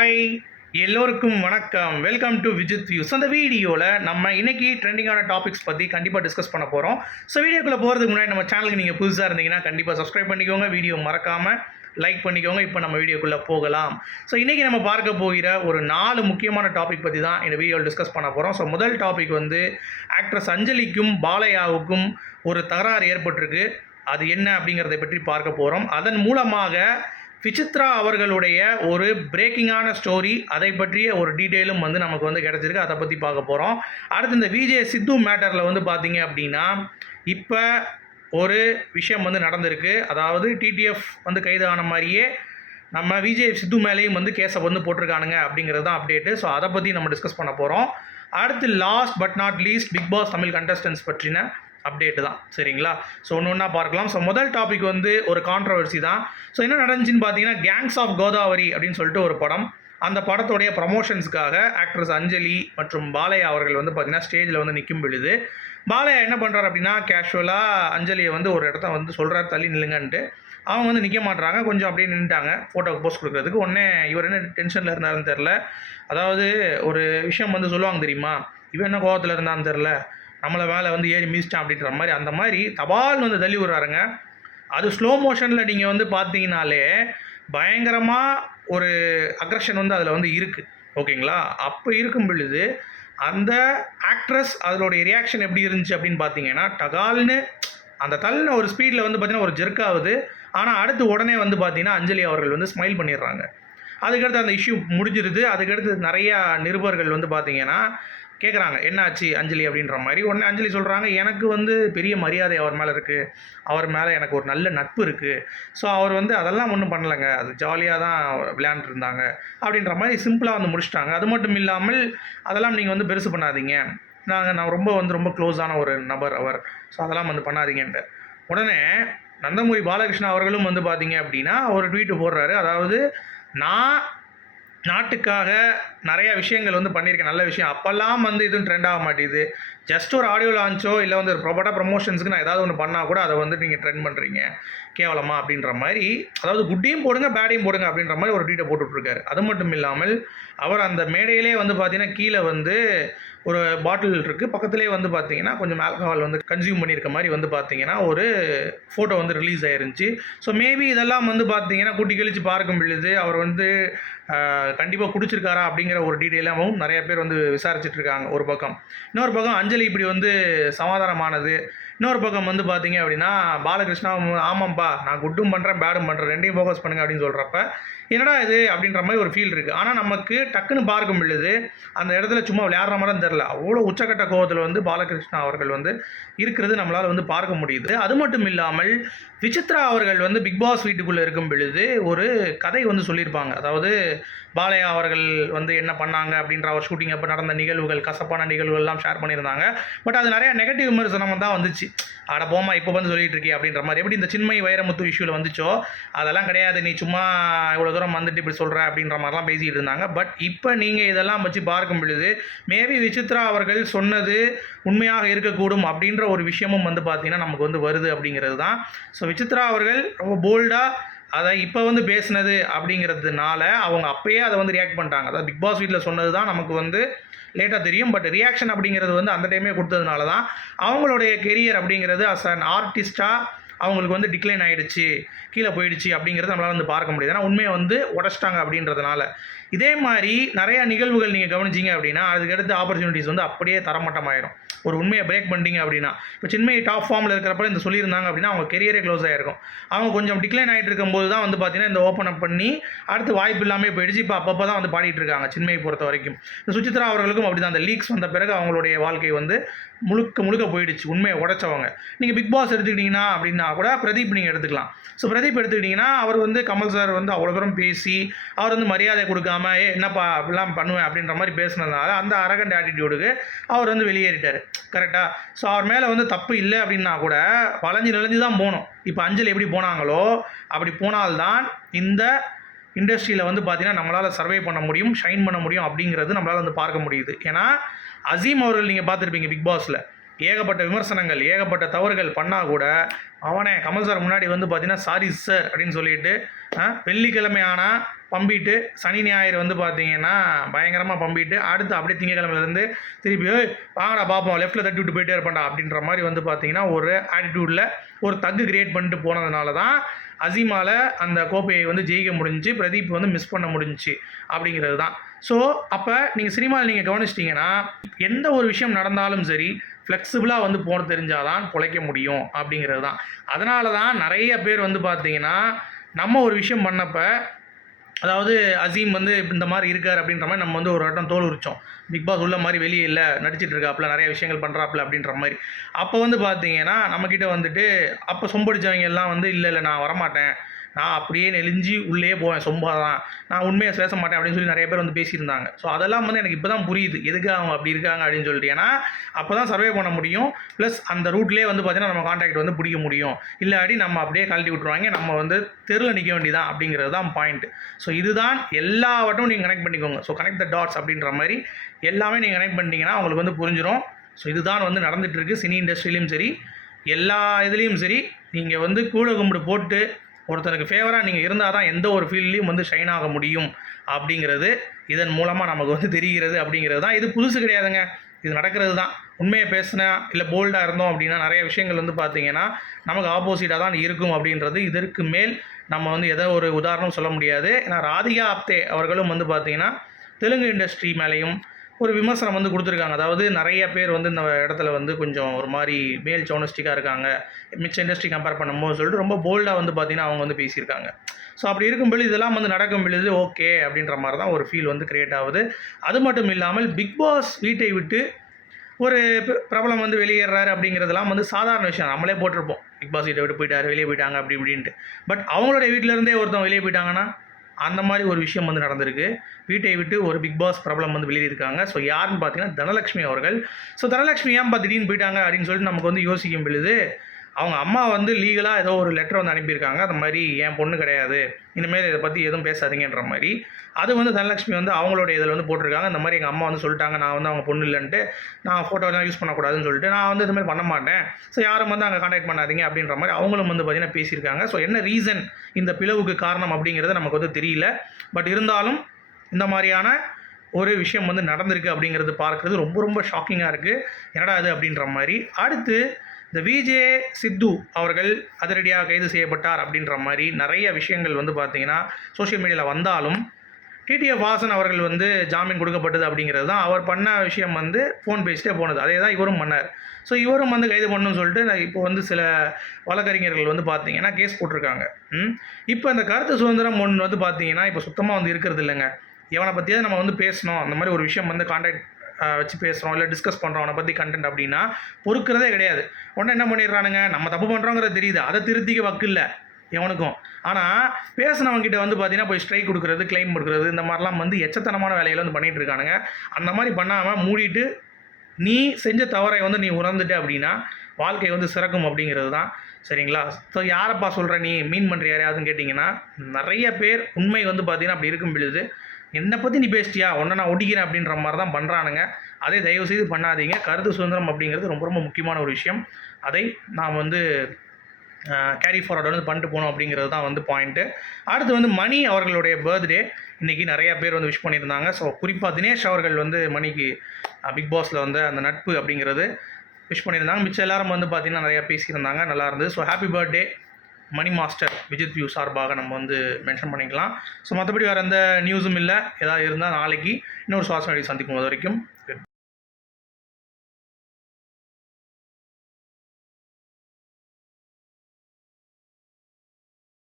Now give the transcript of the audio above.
Hi எல்லோருக்கும் வணக்கம். Welcome to Vijith views அந்த வீடியோவில் நம்ம இன்றைக்கி ட்ரெண்டிங்கான டாபிக்ஸ் பற்றி கண்டிப்பாக டிஸ்கஸ் பண்ண போகிறோம் ஸோ வீடியோக்குள்ளே போகிறதுக்கு முன்னாடி நம்ம சேனலுக்கு நீங்கள் புதுசாக இருந்தீங்கன்னா கண்டிப்பாக சப்ஸ்கிரைப் பண்ணிக்கோங்க. வீடியோ மறக்காமல் லைக் பண்ணிக்கோங்க. இப்போ நம்ம வீடியோக்குள்ளே போகலாம். ஸோ இன்றைக்கி நம்ம பார்க்க போகிற ஒரு நாலு முக்கியமான டாபிக் பற்றி தான் இந்த வீடியோவில் டிஸ்கஸ் பண்ண போகிறோம் ஸோ முதல் டாபிக் வந்து ஆக்ட்ரஸ் அஞ்சலிக்கும் பாலையாவுக்கும் ஒரு தகராறு ஏற்பட்டிருக்கு. அது என்ன அப்படிங்கிறதை பற்றி பார்க்க போகிறோம் அதன் மூலமாக விசித்ரா அவர்களுடைய ஒரு பிரேக்கிங்கான ஸ்டோரி அதை பற்றிய ஒரு டீட்டெயிலும் வந்து நமக்கு வந்து கிடச்சிருக்கு. அதை பற்றி பார்க்க போகிறோம் அடுத்து இந்த விஜய் சித்து மேட்டரில் வந்து பார்த்தீங்க அப்படின்னா இப்போ ஒரு விஷயம் வந்து நடந்திருக்கு. அதாவது டிடிஎஃப் வந்து கைது ஆன மாதிரியே நம்ம விஜய் சித்து மேலேயும் வந்து கேஸை வந்து போட்டிருக்கானுங்க அப்படிங்கிறது தான் அப்டேட்டு ஸோ அதை பற்றி நம்ம டிஸ்கஸ் பண்ண போகிறோம் அடுத்து last but not least Bigg Boss Tamil contestants பற்றின அப்டேட்டு தான். சரிங்களா? ஸோ ஒன்று ஒன்றா பார்க்கலாம்? ஸோ முதல் டாபிக் வந்து ஒரு கான்ட்ரவர்சி தான். ஸோ என்ன நடந்துச்சுன்னு பார்த்தீங்கன்னா கேங்ஸ் ஆஃப் கோதாவரி அப்படின்னு சொல்லிட்டு ஒரு படம். அந்த படத்துடைய ப்ரமோஷன்ஸ்க்காக ஆக்ட்ரஸ் அஞ்சலி மற்றும் பாலையா அவர்கள் வந்து பார்த்தீங்கன்னா ஸ்டேஜில் வந்து நிற்கும் பொழுது பாலையா என்ன பண்ணுறாரு அப்படின்னா கேஷுவலாக அஞ்சலியை வந்து ஒரு இடத்த வந்து சொல்கிறார் தள்ளி நில்லுங்கன்ட்டு. அவங்க வந்து நிற்க மாட்றாங்க. கொஞ்சம் அப்படியே நின்றுட்டாங்க ஃபோட்டோக்கு போஸ்ட் கொடுக்குறதுக்கு. உடனே இவர் என்ன டென்ஷனில் இருந்தாருன்னு தெரில அதாவது ஒரு விஷயம் வந்து சொல்லுவாங்க தெரியுமா? இவன் என்ன கோவத்தில் இருந்தான்னு தெரில நம்மளை மேலே வந்து ஏறி மிதிச்சிட்டான் அப்படின்ற மாதிரி அந்த மாதிரி தபால் வந்து தள்ளி விடுறாருங்க. அது ஸ்லோ மோஷனில் நீங்கள் வந்து பார்த்தீங்கனாலே பயங்கரமாக ஒரு அக்ரஷன் வந்து அதில் வந்து இருக்குது ஓகேங்களா? அப்போ இருக்கும் பொழுது அந்த ஆக்ட்ரஸ் அதனுடைய ரியாக்ஷன் எப்படி இருந்துச்சு அப்படின்னு பார்த்தீங்கன்னா டகால்னு அந்த தள்ளின ஒரு ஸ்பீடில் வந்து பார்த்தீங்கன்னா ஒரு jerk ஆகுது. ஆனால் அடுத்து உடனே வந்து பார்த்தீங்கன்னா அஞ்சலி அவர்கள் வந்து ஸ்மைல் பண்ணிடுறாங்க. அதுக்கடுத்து அந்த இஷ்யூ முடிஞ்சிருது. அதுக்கடுத்து நிறையா நிருபர்கள் வந்து பார்த்தீங்கன்னா கேட்குறாங்க என்னாச்சு அஞ்சலி? அப்படின்ற மாதிரி. உடனே அஞ்சலி சொல்கிறாங்க எனக்கு வந்து பெரிய மரியாதை அவர் மேலே இருக்குது அவர் மேலே எனக்கு ஒரு நல்ல நட்பு இருக்குது ஸோ அவர் வந்து அதெல்லாம் ஒன்றும் பண்ணலைங்க. அது ஜாலியாக தான் விளையாண்டுருந்தாங்க. இருந்தாங்க அப்படின்ற மாதிரி சிம்பிளாக வந்து முடிச்சிட்டாங்க. அது மட்டும் இல்லாமல் அதெல்லாம் நீங்கள் வந்து பெருசு பண்ணாதீங்க. நாங்கள் நான் ரொம்ப வந்து ரொம்ப க்ளோஸான ஒரு நபர் அவர். ஸோ அதெல்லாம் வந்து பண்ணாதீங்கன்ட்டு. உடனே நந்தமூரி பாலகிருஷ்ணா அவர்களும் வந்து பார்த்தீங்க அப்படின்னா ஒரு ட்வீட்டு போடுறாரு. அதாவது நான் நாட்டுக்காக நிறைய விஷயங்கள் வந்து பண்ணியிருக்கேன். நல்ல விஷயம். அப்போல்லாம் வந்து எதுவும் ட்ரெண்ட் ஆக மாட்டேங்குது. ஜஸ்ட் ஒரு ஆடியோ லான்ச்சோ இல்லை வந்து ஒரு ப்ரொபட்டாக ப்ரொமோஷன்ஸுக்கு நான் ஏதாவது ஒன்று பண்ணால் கூட அதை வந்து நீங்கள் ட்ரெண்ட் பண்ணுறீங்க கேவலமா அப்படின்ற மாதிரி. அதாவது குட்டியும் போடுங்க பேடையும் போடுங்க அப்படின்ற மாதிரி ஒரு ட்வீட்டை போட்டுட்ருக்காரு அது மட்டும் இல்லாமல் அவர் அந்த மேடையிலே வந்து பார்த்தீங்கன்னா கீழே வந்து ஒரு பாட்டில் இருக்குது பக்கத்துலேயே வந்து பார்த்தீங்கன்னா கொஞ்சம் ஆல்கஹால் வந்து கன்சியூம் பண்ணியிருக்க மாதிரி வந்து பார்த்தீங்கன்னா ஒரு ஃபோட்டோ வந்து ரிலீஸ் ஆயிருந்துச்சு. ஸோ மேபி இதெல்லாம் வந்து பார்த்தீங்கன்னா கூட்டி கழிச்சு பார்க்கும் பொழுது அவர் வந்து கண்டிப்பாக குடிச்சிருக்காரா அப்படிங்கிற ஒரு டீட்டெயிலாகவும் நிறைய பேர் வந்து விசாரிச்சிட்ருக்காங்க ஒரு பக்கம். இன்னொரு பக்கம் அஞ்சலி இப்படி வந்து சமாதானமானது. இன்னொரு பக்கம் வந்து பார்த்தீங்க அப்படின்னா பாலகிருஷ்ணா ஆமாம்ப்பா நான் குட்டும் பண்ணுறேன் பேடும் பண்ணுறேன் ரெண்டையும் ஃபோக்கஸ் பண்ணுங்க அப்படின்னு சொல்கிறப்ப என்னடா இது அப்படின்ற மாதிரி ஒரு ஃபீல் இருக்குது ஆனால் நமக்கு டக்குன்னு பார்க்கும் பொழுது அந்த இடத்துல சும்மா விளையாடுற மாதிரி தெரில அவ்வளோ உச்சக்கட்ட கோவத்தில் வந்து பாலகிருஷ்ணா அவர்கள் வந்து இருக்கிறது நம்மளால் வந்து பார்க்க முடியுது. அது மட்டும் இல்லாமல் விசித்ரா அவர்கள் வந்து பிக் பாஸ் வீட்டுக்குள்ளே இருக்கும் பொழுது ஒரு கதை வந்து சொல்லியிருப்பாங்க. அதாவது பாலையா அவர்கள் வந்து என்ன பண்ணாங்க அப்படின்ற அவர் ஷூட்டிங் அப்போ நடந்த நிகழ்வுகள் கசப்பான நிகழ்வுகள்லாம் ஷேர் பண்ணியிருந்தாங்க. பட் அது நிறைய நெகட்டிவ் விமர்சனம் தான் வந்துச்சு. அட போமா இப்போ வந்து சொல்லிட்டு இருக்கே அப்படின்ற மாதிரி. எப்படி இந்த சின்மை வைரமுத்து இஷ்யூவில் வந்துச்சோ? அதெல்லாம் கிடையாது. நீ சும்மா இவ்வளோ தூரம் வந்துட்டு இப்படி சொல்கிற அப்படின்ற மாதிரிலாம் பேசிகிட்டு இருந்தாங்க. பட் இப்போ நீங்கள் இதெல்லாம் வச்சு பார்க்கும் பொழுது மேபி விசித்ரா அவர்கள் சொன்னது உண்மையாக இருக்கக்கூடும் அப்படின்ற ஒரு விஷயமும் வந்து பார்த்தீங்கன்னா நமக்கு வந்து வருது அப்படிங்கிறது தான். ஸோ விசித்ரா அவர்கள் ரொம்ப போல்டாக அதை இப்போ வந்து பேசினது அப்படிங்கிறதுனால அவங்க அப்பயே அதை வந்து ரியாக்ட் பண்ணிட்டாங்க. அதாவது பிக் பாஸ் வீட்டில் சொன்னது தான் நமக்கு வந்து லேட்டாக தெரியும். பட் ரியாக்ஷன் அப்படிங்கிறது வந்து அந்த டைமே கொடுத்ததுனால தான் அவங்களுடைய கெரியர் அப்படிங்கிறது அஸ் அன் ஆர்டிஸ்ட்டாக அவங்களுக்கு வந்து டிக்ளைன் ஆகிடுச்சு கீழே போயிடுச்சு அப்படிங்கிறது நம்மளால் வந்து பார்க்க முடியுது. ஏன்னா உண்மையை வந்து உடச்சிட்டாங்க அப்படின்றதுனால. இதே மாதிரி நிறையா நிகழ்வுகள் நீங்கள் கவனிச்சிங்க அப்படின்னா அதுக்கடுத்து ஆப்பர்ச்சுனிட்டிஸ் வந்து அப்படியே தரமட்டமாயிடும் ஒரு உண்மையை பிரேக் பண்ணிட்டீங்க அப்படின்னா இப்போ சின்மையை டாப் ஃபார்மில் இருக்கிறப்ப இந்த சொல்லியிருந்தாங்க அப்படின்னா அவங்க கெரியரே க்ளோஸ் ஆகிருக்கும் அவங்க கொஞ்சம் டிக்ளைன் ஆகிட்டு இருக்கும்போது தான் வந்து பார்த்தீங்கன்னா இந்த ஓப்பன் அப் பண்ணி அடுத்து வாய்ப்பு இல்லாமல் போயிடுச்சு. இப்போ அப்பப்போ தான் வந்து பாடிட்டு இருக்காங்க சின்மையை பொறுத்த வரைக்கும். இந்த சுச்சித்ரா அவர்களுக்கும் அப்படி தான் அந்த லீக்ஸ் வந்த பிறகு அவங்களுடைய வாழ்க்கை வந்து முழுக்க முழுக்க போயிடுச்சு. உண்மையை உடைச்சவங்க. நீங்கள் பிக் பாஸ் எடுத்துக்கிட்டிங்கன்னா அப்படின்னா கூட பிரதீப் நீங்கள் எடுத்துக்கலாம். ஸோ பிரதீப் எடுத்துக்கிட்டிங்கன்னா அவர் வந்து கமல் சார் வந்து அவ்வளோ தூரம் பேசி அவர் வந்து மரியாதை கொடுக்காம ஏ என்னப்பா அப்படிலாம் பண்ணுவேன்? அப்படின்ற மாதிரி பேசுனதுனால அந்த அரகண்ட் ஆட்டிடியூடுக்கு அவர் வந்து வெளியேறிட்டார். கரெக்டாக ஸோ அவர் மேலே வந்து தப்பு இல்லை அப்படின்னா கூட வளைஞ்சு நெளிஞ்சு தான் போகணும். இப்போ அஞ்சல் எப்படி போனாங்களோ அப்படி போனால்தான் இந்த இண்டஸ்ட்ரியில் வந்து பார்த்திங்கன்னா நம்மளால் சர்வே பண்ண முடியும் ஷைன் பண்ண முடியும் அப்படிங்கிறது நம்மளால் வந்து பார்க்க முடியுது. ஏன்னா அசீம் அவர்கள் நீங்கள் பார்த்துருப்பீங்க பிக் பாஸில் ஏகப்பட்ட விமர்சனங்கள் ஏகப்பட்ட தவறுகள் பண்ணால் கூட அவனே கமல் சார் முன்னாடி வந்து பார்த்தீங்கன்னா சாரி சார் அப்படின்னு சொல்லிட்டு ஆ, வெள்ளிக்கிழமை ஆனால் பம்பிட்டு சனி ஞாயிறு வந்து பார்த்தீங்கன்னா பயங்கரமாக பம்பிட்டு அடுத்து அப்படியே திங்கக்கிழமையிலேருந்து திருப்பி வாங்கடா பார்ப்போம் லெஃப்ட்டில் தட்டி விட்டு போயிட்டே இருப்பான்டா. அப்படின்ற மாதிரி வந்து பார்த்தீங்கன்னா ஒரு ஆட்டிடியூடில் ஒரு தக்கு கிரியேட் பண்ணிட்டு போனதுனால தான் அசீமால அந்த கோப்பையை வந்து ஜெயிக்க முடிஞ்சு பிரதீப் வந்து மிஸ் பண்ண முடிஞ்சுச்சு அப்படிங்கிறது தான். ஸோ அப்போ நீங்கள் சினிமாவில் நீங்கள் கவனிச்சிட்டிங்கன்னா எந்த ஒரு விஷயம் நடந்தாலும் சரி ஃப்ளெக்சிபிளாக வந்து போன தெரிஞ்சாதான் பிழைக்க முடியும் அப்படிங்கிறது தான். அதனால தான் நிறைய பேர் வந்து பார்த்தீங்கன்னா நம்ம ஒரு விஷயம் பண்ணப்போ அதாவது அசீம் வந்து இந்த மாதிரி இருக்கார் அப்படின்ற மாதிரி நம்ம வந்து ஒரு வட்டம் தோல் உரிச்சோம். பிக் பாஸ் உள்ள மாதிரி வெளியே இல்லை நடிச்சிட்டு இருக்காப்புல நிறைய விஷயங்கள் பண்ணுறாப்புல அப்படின்ற மாதிரி. அப்போ வந்து பார்த்தீங்கன்னா நம்மக்கிட்ட வந்துட்டு அப்போ சொம்படிச்சவங்க எல்லாம் வந்து இல்லை இல்லை நான் வரமாட்டேன். நான் அப்படியே நெளிஞ்சு உள்ளே போவேன் சொம்பா தான் நான் உண்மையை பேச மாட்டேன் அப்படின்னு சொல்லி நிறைய பேர் வந்து பேசியிருந்தாங்க. ஸோ அதெல்லாம் வந்து எனக்கு இப்போ தான் புரியுது. எதுக்கு அவங்க அப்படி இருக்காங்க அப்படின்னு சொல்லிட்டு. ஏன்னா அப்போ தான் சர்வே பண்ண முடியும். ப்ளஸ் அந்த ரூட்லேயே வந்து பார்த்தீங்கன்னா நம்ம கான்டாக்ட் வந்து பிடிக்க முடியும். இல்லாட்டி நம்ம அப்படியே கழட்டி விட்ருவாங்க நம்ம வந்து தெருவில் நிற்க வேண்டியதான் அப்படிங்கிறது தான் பாயிண்ட் ஸோ இதுதான் எல்லாவற்றும் நீங்கள் கனெக்ட் பண்ணிக்கோங்க. ஸோ கனெக்ட் த டாட்ஸ் அப்படின்ற மாதிரி எல்லாமே நீங்கள் கனெக்ட் பண்ணிட்டீங்கன்னா உங்களுக்கு வந்து புரிஞ்சிடும் ஸோ இதுதான் வந்து நடந்துகிட்ருக்கு சினி இண்டஸ்ட்ரியிலையும் சரி எல்லா இதுலேயும் சரி. நீங்கள் வந்து கூட கும்பிடு போட்டு ஒருத்தருக்கு ஃபேவராக நீங்கள் இருந்தால் தான் எந்த ஒரு ஃபீல்ட்லேயும் வந்து ஷைன் ஆக முடியும் அப்படிங்கிறது இதன் மூலமாக நமக்கு வந்து தெரிகிறது அப்படிங்கிறது தான். இது புதுசு கிடையாதுங்க. இது நடக்கிறது தான். உண்மையை பேசினா இல்லை போல்டாக இருந்தோம் அப்படின்னா நிறைய விஷயங்கள் வந்து பார்த்தீங்கன்னா நமக்கு ஆப்போசிட்டாக தான் இருக்கும் அப்படின்றது இதற்கு மேல் நம்ம வந்து எதோ ஒரு உதாரணம் சொல்ல முடியாது. ஏன்னா ராதிகா ஆப்தே அவர்களும் வந்து பார்த்தீங்கன்னா தெலுங்கு இண்டஸ்ட்ரி மேலேயும் ஒரு விமர்சனம் வந்து கொடுத்துருக்காங்க. அதாவது நிறைய பேர் வந்து இந்த இடத்துல வந்து கொஞ்சம் ஒரு மாதிரி மேல் சோனஸ்டிக்காக இருக்காங்க. மிச்ச இண்டஸ்ட்ரி கம்பேர் பண்ணும்போது சொல்லிட்டு ரொம்ப போல்டாக வந்து பார்த்தீங்கன்னா அவங்க வந்து பேசியிருக்காங்க. ஸோ அப்படி இருக்கும்போது இதெல்லாம் வந்து நடக்கும் பொழுது ஓகே அப்படின்ற மாதிரி தான் ஒரு ஃபீல் வந்து க்ரியேட் ஆகுது. அது மட்டும் இல்லாமல் பிக் பாஸ் வீட்டை விட்டு ஒரு பிரபலம் வந்து வெளியேறாரு அப்படிங்கிறதெல்லாம் வந்து சாதாரண விஷயம். நம்மளே போட்டிருப்போம். பிக் பாஸ் வீட்டை விட்டு போயிட்டாரு வெளியே போயிட்டாங்க அப்படி இப்படின்ட்டு. பட் அவங்களோட வீட்டில இருந்தே ஒருத்தவங்க வெளியே போயிட்டாங்கன்னா அந்த மாதிரி ஒரு விஷயம் வந்து நடந்திருக்கு. வீட்டை விட்டு ஒரு பிக் பாஸ் பிரபலம் வந்து வெளியிருக்காங்க ஸோ யாருன்னு பார்த்தீங்கன்னா தனலட்சுமி அவர்கள். ஸோ தனலட்சுமி ஏன் பார்த்து திடீர்னு போயிட்டாங்க அப்படின்னு சொல்லிட்டு நமக்கு வந்து யோசிக்கும் பொழுது அவங்க அம்மா வந்து லீகலாக ஏதோ ஒரு லெட்டர் வந்து அனுப்பியிருக்காங்க. அந்த மாதிரி என் பொண்ணு கிடையாது. இனிமேல் இதை பற்றி எதுவும் பேசாதீங்கன்ற மாதிரி. அது வந்து தனலட்சுமி வந்து அவங்களோட இதில் வந்து போட்டிருக்காங்க. இந்த மாதிரி எங்கள் அம்மா வந்து சொல்லிட்டாங்க நான் வந்து அவங்க பொண்ணு இல்லைன்ட்டு நான் ஃபோட்டோலாம் யூஸ் பண்ணக்கூடாதுன்னு சொல்லிட்டு நான் வந்து இதுமாதிரி பண்ண மாட்டேன். ஸோ யாரும் வந்து அங்கே காண்டாக்ட் பண்ணாதீங்க. அப்படின்ற மாதிரி அவங்களும் வந்து பார்த்தீங்கன்னா பேசியிருக்காங்க. ஸோ என்ன ரீசன் இந்த பிளவுக்கு காரணம் அப்படிங்கிறது நமக்கு வந்து தெரியல. பட் இருந்தாலும் இந்த மாதிரியான ஒரு விஷயம் வந்து நடந்திருக்கு அப்படிங்கிறது பார்க்குறது ரொம்ப ரொம்ப ஷாக்கிங்காக இருக்குது என்னடா அது அப்படின்ற மாதிரி. அடுத்து இந்த விஜே சித்து அவர்கள் அதிரடியாக கைது செய்யப்பட்டார் அப்படின்ற மாதிரி நிறைய விஷயங்கள் வந்து பார்த்தீங்கன்னா சோஷியல் மீடியாவில் வந்தாலும் டிடிஎஃப் வாசன் அவர்கள் வந்து ஜாமீன் கொடுக்கப்பட்டது அப்படிங்கிறது தான் அவர் பண்ண விஷயம் வந்து ஃபோன் பேசிட்டே போனது. அதே தான் இவரும் பண்ணார். ஸோ இவரும் வந்து கைது பண்ணணும்னு சொல்லிட்டு இப்போ வந்து சில வழக்கறிஞர்கள் வந்து பார்த்தீங்கன்னா கேஸ் போட்டிருக்காங்க. இப்போ இந்த கருத்து சுதந்திரம் ஒன்று வந்து பார்த்தீங்கன்னா இப்போ சுத்தமாக வந்து இருக்கிறது இல்லைங்க. எவனை பற்றியாவது நம்ம வந்து பேசணும். அந்த மாதிரி ஒரு விஷயம் வந்து கான்டாக்ட் வச்சு பேசுகிறோம் இல்லை டிஸ்கஸ் பண்ணுறோம் அவனை பற்றி கண்டென்ட் அப்படின்னா பொறுக்கிறதே கிடையாது. உடனே என்ன பண்ணிடுறானுங்க? நம்ம தப்பு பண்ணுறோங்கிறது தெரியுது. அதை திருத்திக்க வக்கு இல்லை எவனுக்கும். ஆனால் பேசினவங்கிட்ட வந்து பார்த்தீங்கன்னா போய் ஸ்ட்ரைக் கொடுக்குறது கிளைம் கொடுக்குறது இந்த மாதிரிலாம் வந்து எச்சத்தனமான வேலையில் வந்து பண்ணிகிட்டு இருக்கானுங்க. அந்த மாதிரி பண்ணாமல் மூடிட்டு நீ செஞ்ச தவறை வந்து நீ உணர்ந்துட்ட அப்படின்னா வாழ்க்கை வந்து சிறக்கும் அப்படிங்கிறது தான். சரிங்களா? ஸோ யாரப்பா சொல்கிற நீ? மீன் பண்ணுற யாரையாவதுன்னு கேட்டிங்கன்னா நிறைய பேர் உண்மை வந்து பார்த்தீங்கன்னா அப்படி இருக்கும் பொழுது என்னை பற்றி நீ பேசிட்டியா உன்னை நான் ஒட்டிக்கிறேன் அப்படின்ற மாதிரி தான் பண்ணுறானுங்க அதை தயவு செய்து பண்ணாதீங்க. கருத்து சுதந்திரம் அப்படிங்கிறது ரொம்ப ரொம்ப முக்கியமான ஒரு விஷயம். அதை நாம் வந்து கேரி ஃபார்வர்டு வந்து பண்ணிட்டு போகணும் அப்படிங்கிறது தான் வந்து பாயிண்ட்டு அடுத்து வந்து மணி அவர்களுடைய பர்த்டே இன்றைக்கி நிறையா பேர் வந்து விஷ் பண்ணியிருந்தாங்க. ஸோ குறிப்பாக தினேஷ் அவர்கள் வந்து மணிக்கு பிக் பாஸில் வந்து அந்த நட்பு அப்படிங்கிறது விஷ் பண்ணியிருந்தாங்க. மிச்சம் எல்லாரும் வந்து பார்த்திங்கன்னா நிறையா பேசியிருந்தாங்க. நல்லா இருந்தது. So happy birthday Mani master Vijith view சார்பாக நம்ம வந்து மென்ஷன் பண்ணிக்கலாம். ஸோ மற்றபடி வேறு எந்த நியூஸும் இல்லை. ஏதாவது இருந்தால் நாளைக்கு இன்னொரு சுவாசம் சந்திக்கும் போது வரைக்கும்